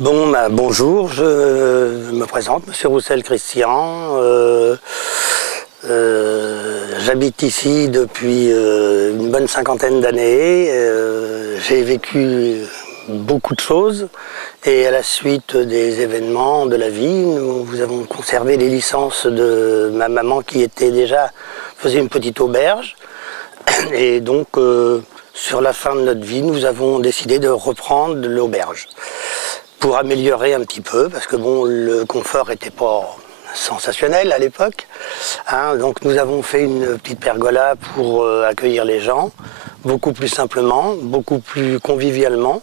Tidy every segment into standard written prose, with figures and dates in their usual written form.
Bon, bonjour, je me présente, Monsieur Roussel Christian. J'habite ici depuis une bonne cinquantaine d'années. J'ai vécu beaucoup de choses et à la suite des événements de la vie, nous avons conservé les licences de ma maman qui faisait une petite auberge. Et donc, sur la fin de notre vie, nous avons décidé de reprendre l'auberge pour améliorer un petit peu, parce que bon, le confort n'était pas sensationnel à l'époque. Donc nous avons fait une petite pergola pour accueillir les gens, beaucoup plus simplement, beaucoup plus convivialement.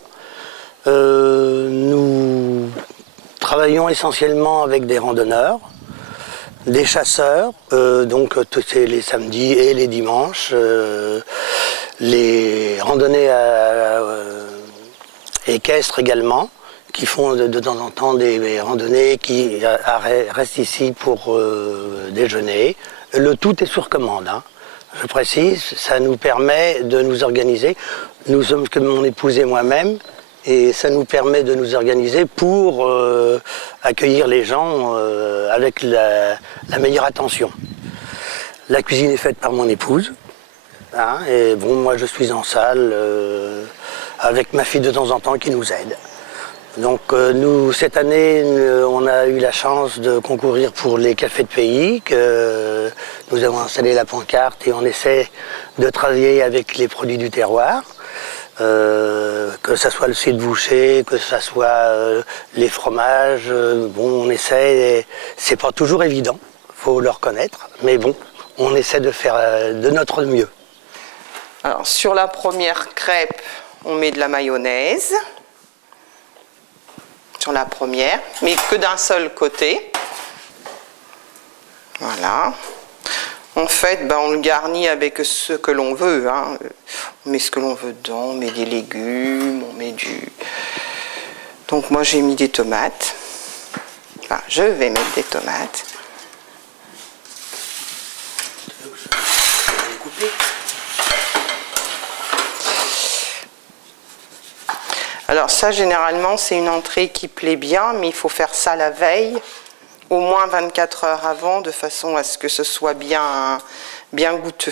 Nous travaillons essentiellement avec des randonneurs, des chasseurs, donc c'est les samedis et les dimanches, les randonnées équestres également, qui font de temps en temps des randonnées, qui restent ici pour déjeuner. Le tout est sur commande, je précise, ça nous permet de nous organiser. Nous sommes que mon épouse et moi-même, et ça nous permet de nous organiser pour accueillir les gens avec la meilleure attention. La cuisine est faite par mon épouse, et bon, moi je suis en salle avec ma fille de temps en temps qui nous aide. Donc nous, cette année, on a eu la chance de concourir pour les cafés de pays, que nous avons installé la pancarte et on essaie de travailler avec les produits du terroir, que ce soit le cidre bouché, que ce soit les fromages, bon, on essaie, c'est pas toujours évident, faut le reconnaître, mais bon, on essaie de faire de notre mieux. Alors sur la première crêpe, on met de la mayonnaise. Sur la première, mais que d'un seul côté. Voilà. En fait, on le garnit avec ce que l'on veut. On met ce que l'on veut dedans, on met des légumes, on met du... Donc moi j'ai mis des tomates. Enfin, je vais mettre des tomates. Alors ça, généralement, c'est une entrée qui plaît bien, mais il faut faire ça la veille, au moins 24 heures avant, de façon à ce que ce soit bien goûteux.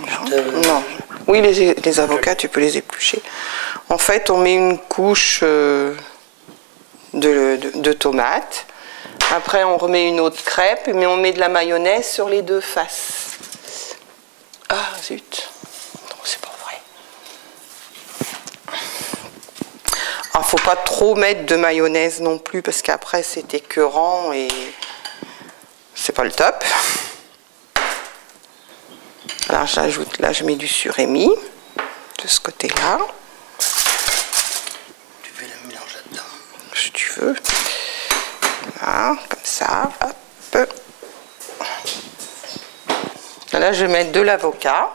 Non. Oui, les avocats, tu peux les éplucher. En fait, on met une couche de tomates. Après, on remet une autre crêpe, mais on met de la mayonnaise sur les deux faces. Ah, zut. C'est pas vrai. Alors, faut pas trop mettre de mayonnaise non plus, parce qu'après, c'est écœurant et c'est pas le top. Alors, j'ajoute, là, je mets du surémi de ce côté-là. Tu peux la mélanger dedans. Si tu veux. Voilà, comme ça. Hop. Là, je vais mettre de l'avocat.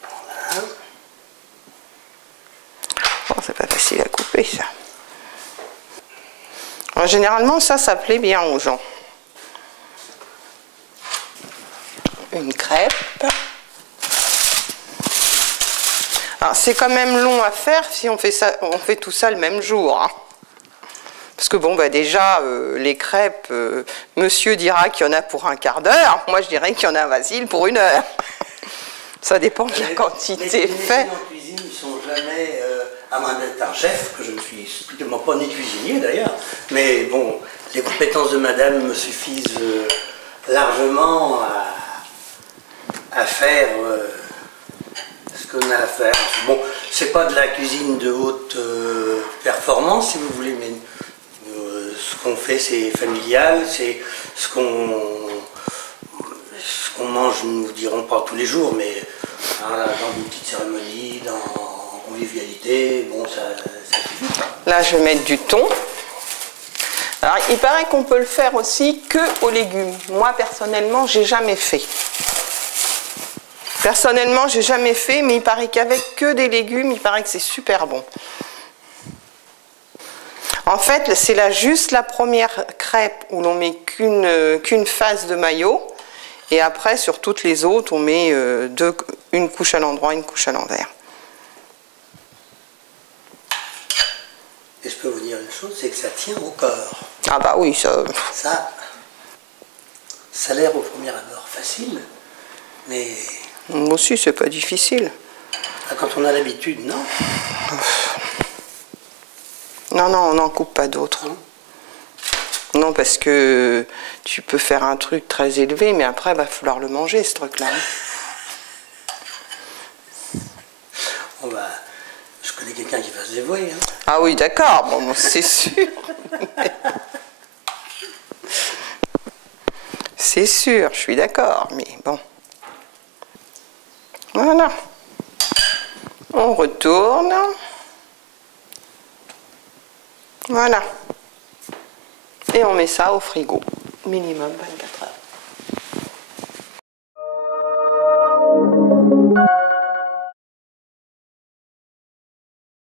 Voilà. Bon, c'est pas facile à couper, ça. Alors, généralement, ça plaît bien aux gens. Une crêpe. Alors, c'est quand même long à faire si on fait ça, on fait tout ça le même jour. Parce que bon, déjà, les crêpes, monsieur dira qu'il y en a pour un quart d'heure. Moi, je dirais qu'il y en a facile pour 1 heure. Ça dépend de la quantité faite. Les en cuisine ne sont jamais, à moins d'être un chef, que je ne suis strictement pas ni cuisinier d'ailleurs, mais bon, les compétences de madame me suffisent largement à faire ce qu'on a à faire. Bon, c'est pas de la cuisine de haute performance, si vous voulez, mais ce qu'on fait, c'est familial, c'est ce qu'on mange, nous ne dirons pas tous les jours, mais dans une petite cérémonie, en convivialité, bon, ça suffit. Là, je vais mettre du thon. Alors, il paraît qu'on peut le faire aussi que aux légumes. Moi, personnellement, j'ai jamais fait. Personnellement, j'ai jamais fait, mais il paraît qu'avec que des légumes, il paraît que c'est super bon. En fait, c'est là juste la première crêpe où l'on met qu'une face de maillot. Et après, sur toutes les autres, on met une couche à l'endroit, une couche à l'envers. Et je peux vous dire une chose, c'est que ça tient au corps. Ah bah oui, ça... Ça a l'air au premier abord facile, mais... Moi aussi, c'est pas difficile. Quand on a l'habitude, non? Non, non, on n'en coupe pas d'autres. Non, parce que tu peux faire un truc très élevé, mais après, il va falloir le manger, ce truc-là. Je connais quelqu'un qui va se dévouer. Hein. Ah oui, d'accord, bon, c'est sûr. C'est sûr, je suis d'accord, mais bon. Voilà. On retourne. Voilà. Et on met ça au frigo. Minimum 24 heures.